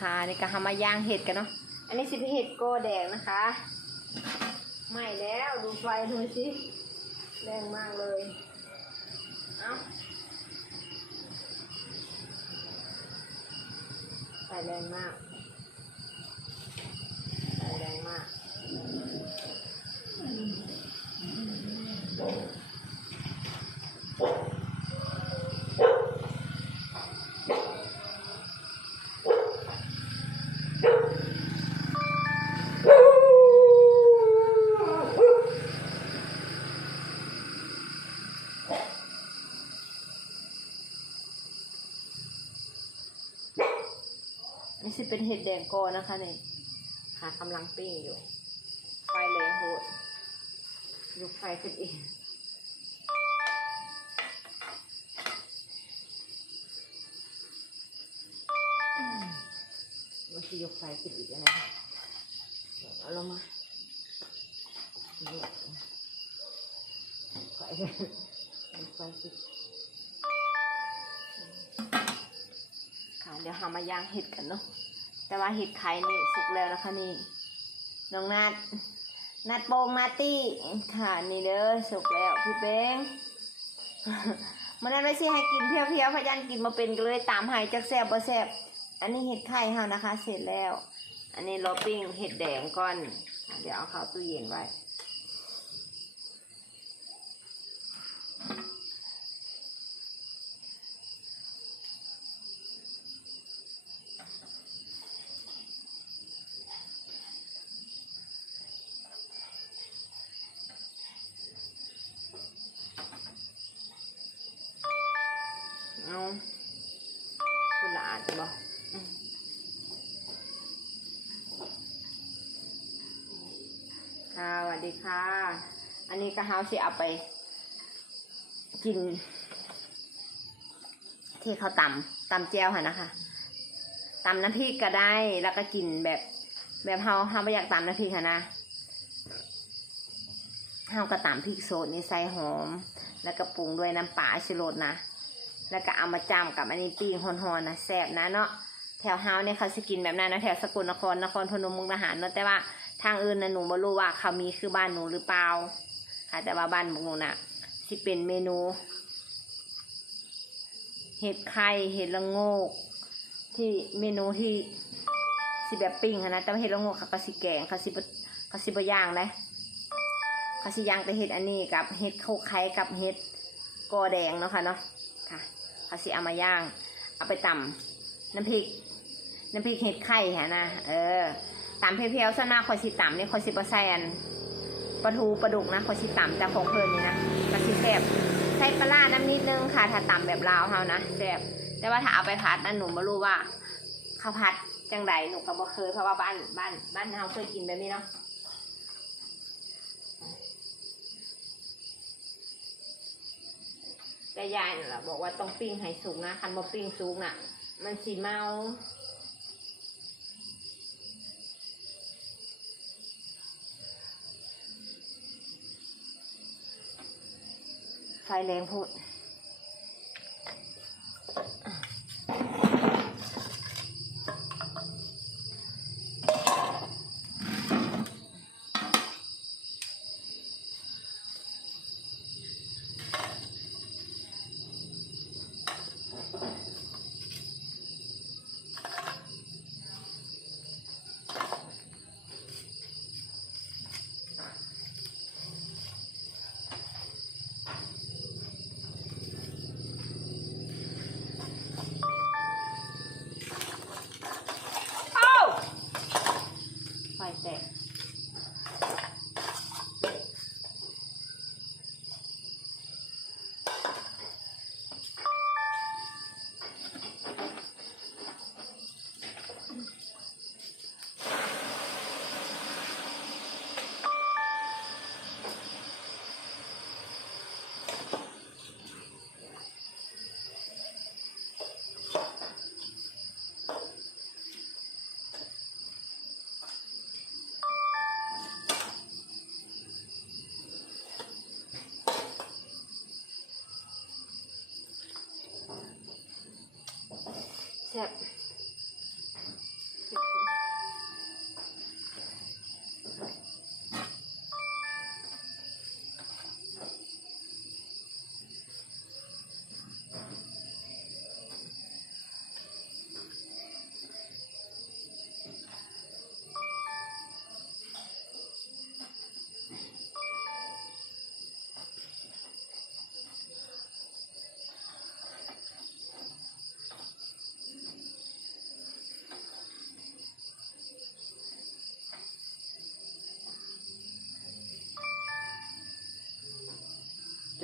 ค่ะนี่ก็ทำมาย่างเห็ดกันเนาะ อันนี้สิเป็นเห็ดโกแดงนะคะไหม่แล้วดูไฟดูสิแรงมากเลย เอาไฟแรงมาก เป็นเห็ดแดงโกนะคะเนี่ยหากำลังปิ้งอยู่ ไฟแรงโหดยกไฟขึ้นเองมันคือยกไฟขึ้นอีกนะเอาลงมาไฟยกไฟขึ้นค่ะเดี๋ยวหามาย่างเห็ดกันเนาะ แต่ว่าเห็ดไข่นี่สุกแล้วนะคะนี่น้องนัดนัดโปงนาตี้ค่ะนี่เด้อสุกแล้วพี่เป้งมันนั้นไม่ใช่ให้กินเพียวๆพยันกินมาเป็นก็เลยตามหายจากแซบบ่แซบอันนี้เห็ดไข่เฮานะคะ เสร็จแล้ว อันนี้เราปิ้งเห็ดแดงก่อน เดี๋ยวเอาเข้าตู้เย็นไว้ เอาคุณละอาดบ่อืม ค่ะสวัสดีค่ะ อันนี้ก็เฮาสิเอาไป กิน ที่เขาตำตำแจ่วค่ะนะคะตำน้ำพริกก็ได้แล้วก็กินแบบแบบเฮาเฮาไม่อยากตำน้ำพริกค่ะนะเฮาก็ตำพริกสดนี่ใส่หอม แล้วก็ปรุงด้วยน้ำปลาชิโรดนะแล้วก็เอามาจำกับอันนี้ปิ้งฮอนๆนะแซ่บนะเนาะแถวเฮาเนี่ยเขาสกินแบบนั้นนะแถวสกลนครนครพนมมุกดาหารเนาะแต่ว่า ทางอื่นนะหนูไม่รู้ว่าเขามีคือบ้านหนูหรือเปล่าค่ะแต่ว่าบ้านของหนูน่ะสิเป็นเมนู เห็ดไข่เห็ดละโงก ที่เมนูที่สิแบบปิ้งนะแต่ว่าเห็ดละโงกเขาก็สิแกงเขาสิบเขาสิบย่างเลยเขาสิย่างแต่เห็ดอันนี้กับเห็ดโคกไข่กับเห็ดกอแดงเนาะค่ะเนาะค่ะเอาสิเอามาย่าง เอาไปตำน้ำพริกน้ำพริกเห็ดไข่ฮะนะเออ ตำเพียวๆซะหน้าคอยสิตำนี่คอยสิบแซนปลาทูปลาดุกนะคอยสิตำแต่ของเพลินนี่นะกระสิแซ่บใส่ปลาร้าน้ำนิดนึงค่ะ ถ้าตำแบบลาวเฮานะแซ่บแต่ว่าถ้าเอาไปผัดนั่นหนูไม่รู้ว่าเขาผัดจังใดหนูก็บ่เคยเพราะว่าบ้านบ้านบ้านเฮาเคยกินแบบนี้เนาะแต่ยายน่ะล่ะบอกว่าต้องปิ้งให้สุกนะคันบ่ปิ้งสุกน่ะ มันสีเมา ไฟแรงพูด แซ่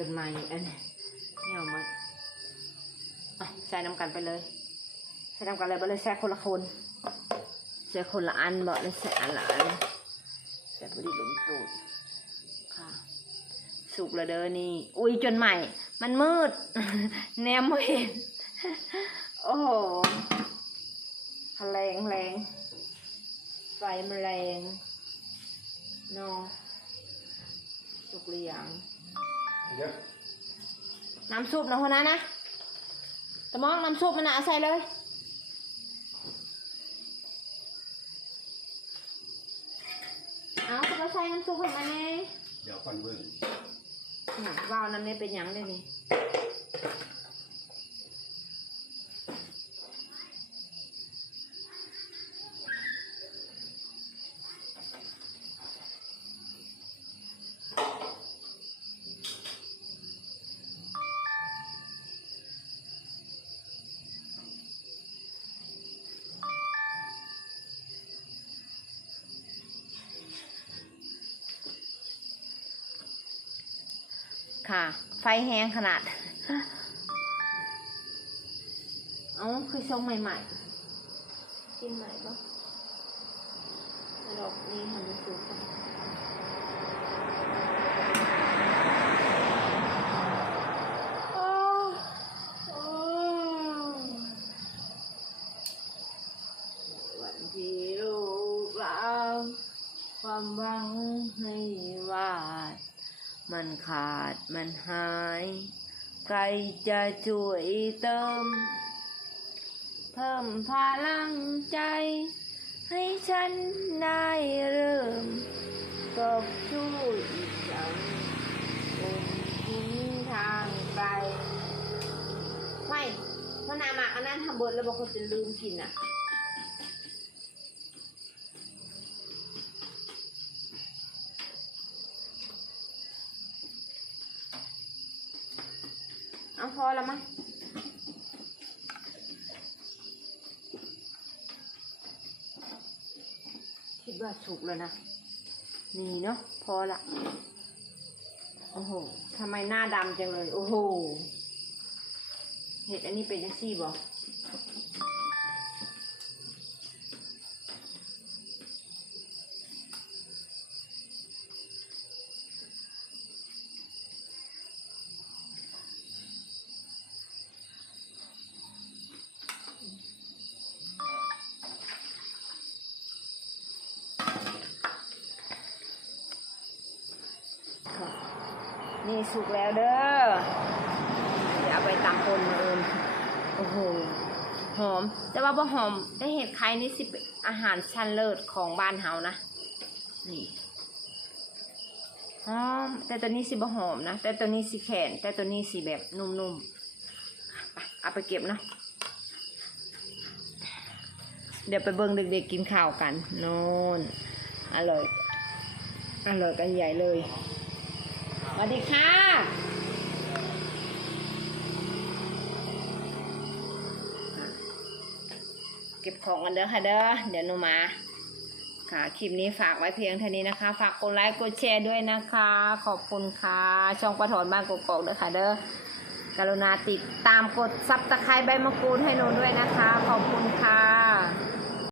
นไม่อันนี้เนี่ยเอามาอะใส่น้ำกันไปเลยใส่น้ำกันเลยไปเลยใส่คนละคนใส่คนละอันบอกเลยใส่อันละอันใส่พอดีลงตูดค่ะ สุกแล้วเด้อนี่ อุ้ยจนใหม่ มันมืด แนมไม่เห็น โอ้โหแรงแรงไฟมันแรงเนอะสุกหรือยัง เดี๋ยวน้ำซุปนะคนนั้นนะตะมองน้ำซุปมันนะเอาใส่เลยเอาก็ไปใส่น้ำซุปให้มันไงเดี๋ยวก่อนเบิ่งน่ะว่าวน้ำเนี่ยเป็นหยังได้นี่ ค่ะ ไฟแห้งขนาด เอาคือช่องใหม่ๆกินใหม่ปะดอกนี้ทำเป็นสูงรปะโอ้โอ้วันที่ลูกเราความหวังให้วาด มันขาดมันหาย ใครจะช่วยเติม เพิ่มพลังใจ ให้ฉันได้เริ่มก็ช่วยอีกครั้งบนทิ้งทางไปไม่พนามาอันนั้นทำบนแล้วบอกเขาจะลืมกินอะ เอาพอแล้วมั้งคิดว่าสุกแล้วนะ นี่เนาะพอละ โอ้โหทำไมหน้าดำจังเลย โอ้โห เห็ดอันนี้เป็นยังซี่บอก นี่สุกแล้วเด้อเดี๋ยวเอาไปตำปนมาเอิมโอ้โหหอม แต่ว่าบ่หอมได้เห็ดไข่นี่สิอาหารชั้นเลิศของบ้านเฮานะนี่หอมแต่ตัวนี้สิบ่หอมนะ แต่ตัวนี้สิแข็งแต่ตัวนี้สิแบบนุ่มๆไปเอาไปเก็บเนาะเดี๋ยวไปเบิ่งเด็กๆกินข้าวกันน่นอร่อยอร่อยกันใหญ่เลย สวัสดีค่ะเก็บของกันเด้อค่ะเด้อเดี๋ยวหนูมาค่ะคลิปนี้ฝากไว้เพียงเท่านี้นะคะ ฝากกดไลค์กดแชร์ด้วยนะคะ ขอบคุณค่ะ ช่องประถอนบ้านกกอกเด้อค่ะเด้อกรุณาติดตามกดซับตะไคร้ใบมะกรูดให้หนูด้วยนะคะ ขอบคุณค่ะ